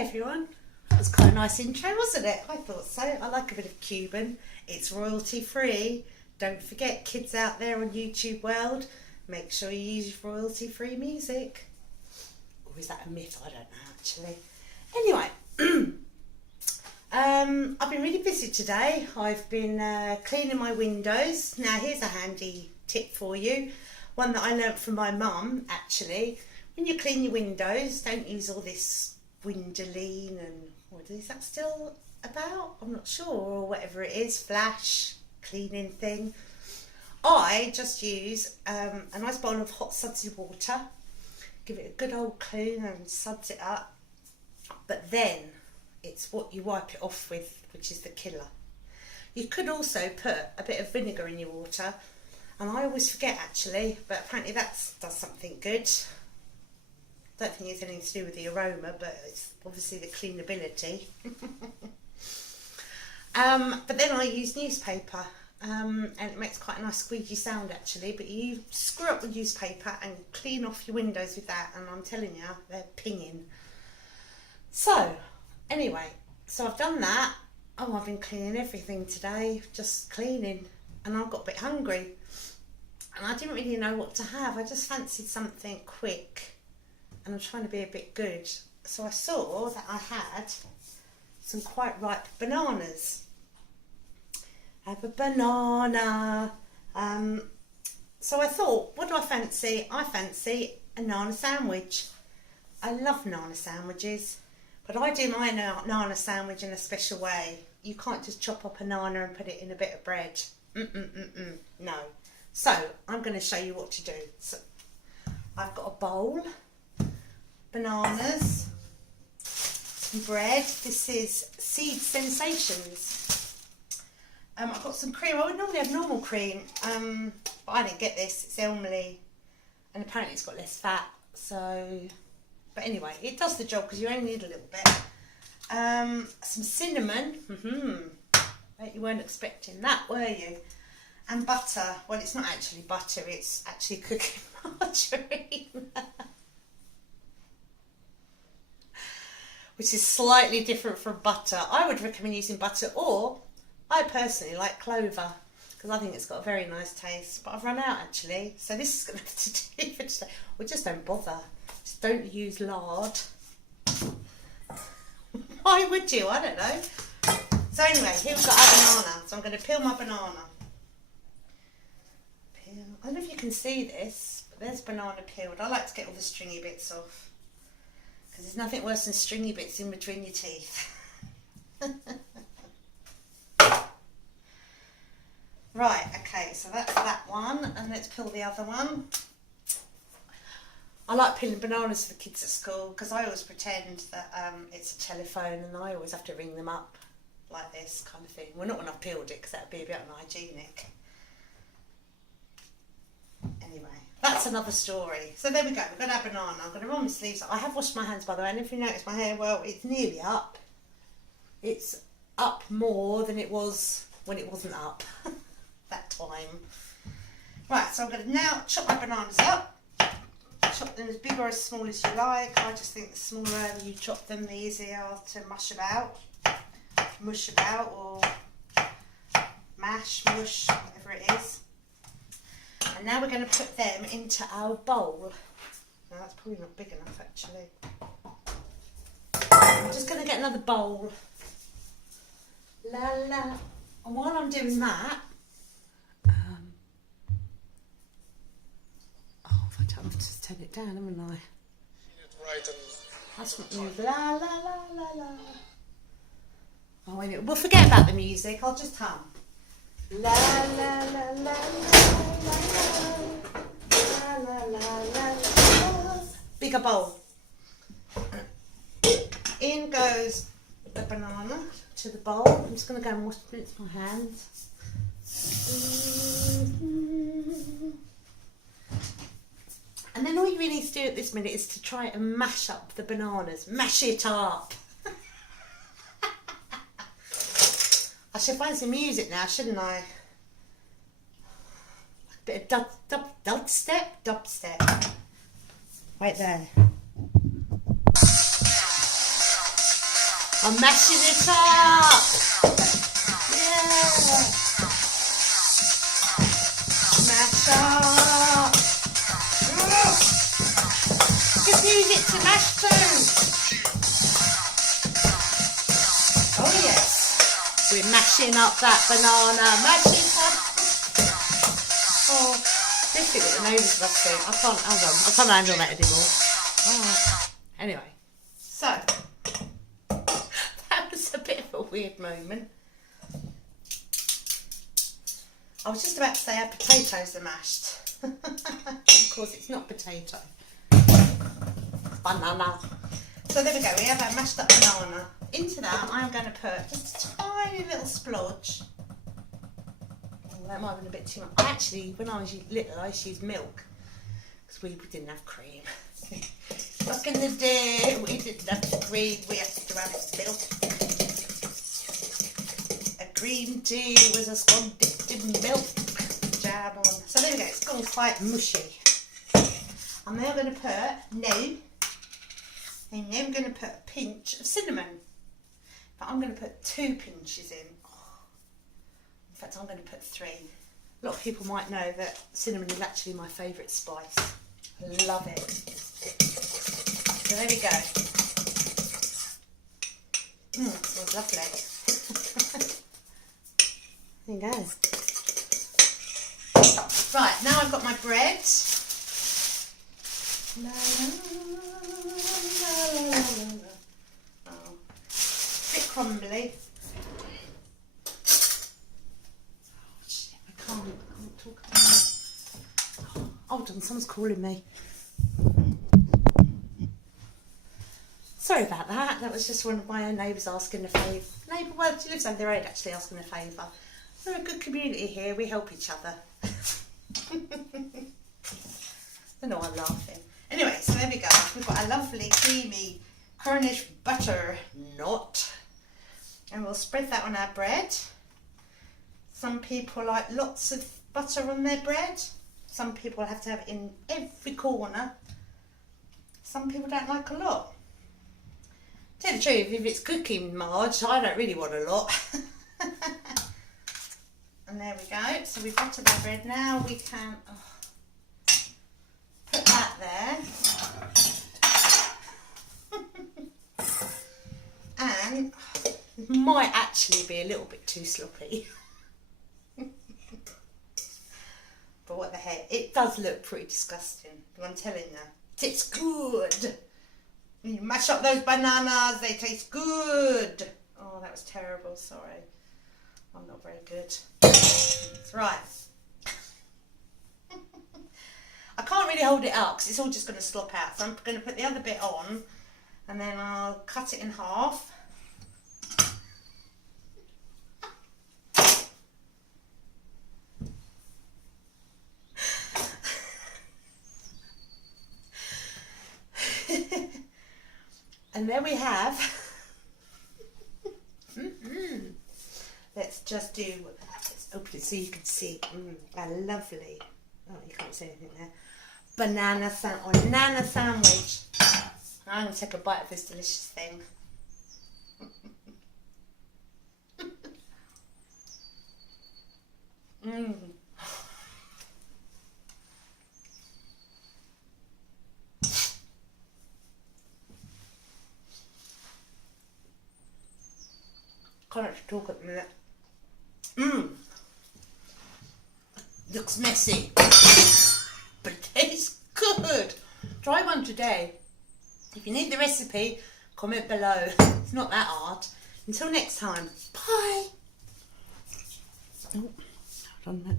Hi everyone. That was quite a nice intro, wasn't it? I thought so. I like a bit of Cuban. It's royalty free. Don't forget, kids out there on YouTube world, make sure you use royalty free music. Or is that a myth? I don't know actually. Anyway, I've been really busy today. I've been cleaning my windows. Now here's a handy tip for you. One that I learnt from my mum actually. When you clean your windows, don't use all this Windoline and what is that still about? I'm not sure, or whatever it is, flash cleaning thing. I just use a nice bowl of hot sudsy water, give it a good old clean and suds it up, but then it's what you wipe it off with, which is the killer. You could also put a bit of vinegar in your water, and I always forget actually, but apparently that does something good. I don't think it's anything to do with the aroma, but it's obviously the cleanability. But then I use newspaper, and it makes quite a nice squeegee sound actually, but you screw up the newspaper and clean off your windows with that, and I'm telling you, they're pinging. So, anyway, so I've done that. Oh, I've been cleaning everything today, just cleaning, and I got a bit hungry, and I didn't really know what to have. I just fancied something quick, and I'm trying to be a bit good. So I saw that I had some quite ripe bananas. Have a banana. So I thought, what do I fancy? I fancy a nana sandwich. I love nana sandwiches, but I do my nana sandwich in a special way. You can't just chop up a nana and put it in a bit of bread. No. So I'm going to show you what to do. So I've got a bowl, bananas, some bread. This is Seed Sensations. I've got some cream. I would normally have normal cream, but I didn't get this. It's Elmley, and apparently it's got less fat. So, but anyway, it does the job because you only need a little bit. Some cinnamon. Bet you weren't expecting that, were you? And butter. Well, it's not actually butter. It's actually cooking margarine. Which is slightly different from butter. I would recommend using butter, or I personally like clover because I think it's got a very nice taste, but I've run out actually, so this is going to have to do for today. Well, just don't bother, just don't use lard. Why would you? I don't know. So anyway, here we've got our banana, so I'm going to peel my banana. Peel. I don't know if you can see this, but there's banana peeled. I like to get all the stringy bits off, because there's nothing worse than stringy bits in between your teeth. Right, okay, so that's that one, and let's peel the other one. I like peeling bananas for the kids at school, because I always pretend that it's a telephone, and I always have to ring them up like this kind of thing. Well, not when I've peeled it, because that would be a bit unhygienic. Anyway. That's another story. So there we go, we've got our banana. I'm going to roll my sleeves up. I have washed my hands, by the way, and if you notice my hair, well, it's nearly up. It's up more than it was when it wasn't up that time. Right, so I'm going to now chop my bananas up. Chop them as big or as small as you like. I just think the smaller you chop them, the easier to mush about, or mash, mush, whatever it is. And now we're going to put them into our bowl. Now that's probably not big enough actually. I'm just going to get another bowl. La la. And while I'm doing that, if I don't have to turn it down, haven't I? That's not music. La la la la la. Oh, wait a minute. We'll forget about the music. I'll just hum. La la la la la la la la. Bigger bowl. In goes the banana to the bowl. I'm just going to go and rinse my hands. And then all you really need to do at this minute is to try and mash up the bananas. Mash it up. I should find some music now, shouldn't I? A bit of dubstep. Right there. I'm mashing it up. Yeah. Mash up. Just use it to mash too. Oh yes. We're mashing up that banana. Mash it up. Oh, this thing with the neighbours must do. I can't handle that anymore. Alright. Anyway, so that was a bit of a weird moment. I was just about to say our potatoes are mashed. Of course, it's not potato. Banana. So there we go, we have our mashed up banana. Into that, I'm going to put just a tiny little splodge. Oh, that might have been a bit too much. Actually, when I was little, I used to use milk because we didn't have cream. Back in the day, we didn't have cream, we had to have milk. A green tea was a scone dipped in milk. Jam on. So there we go, it's gone quite mushy. I'm now going to put, I'm going to put a pinch of cinnamon. But I'm going to put 2 pinches in. In fact, I'm going to put 3. A lot of people might know that cinnamon is actually my favourite spice. I love it. So there we go. Smells lovely. There you go. Right, now I've got my bread. La, la, la, la, la. Oh, a bit crumbly. Oh shit, I can't talk about it. Oh, hold on, someone's calling me. Sorry about that. That was just one of my own neighbours asking a favour. Neighbour, well, she lives over the road actually, asking a favour. We're a good community here. We help each other. I know I'm laughing. Anyway, so there we go. We've got a lovely creamy Cornish butter knot. And we'll spread that on our bread. Some people like lots of butter on their bread. Some people have to have it in every corner. Some people don't like a lot. Tell the truth, if it's cooking, Marge, I don't really want a lot. And there we go. So we've buttered our bread now. We can put that there. And it might actually be a little bit too sloppy. But what the heck, it does look pretty disgusting, I'm telling you. It's good. When you mash up those bananas, they taste good. Oh, that was terrible, sorry. I'm not very good. That's right. I can't really hold it up because it's all just going to slop out. So I'm going to put the other bit on and then I'll cut it in half. And there we have. Let's just do, let's open it so you can see. A lovely, oh, you can't see anything there. Banana sandwich. I'm going to take a bite of this delicious thing. Can't actually talk at the minute. Looks messy, but it tastes good. Try one today. If you need the recipe, comment below. It's not that hard. Until next time, bye. Oh, hold on a minute.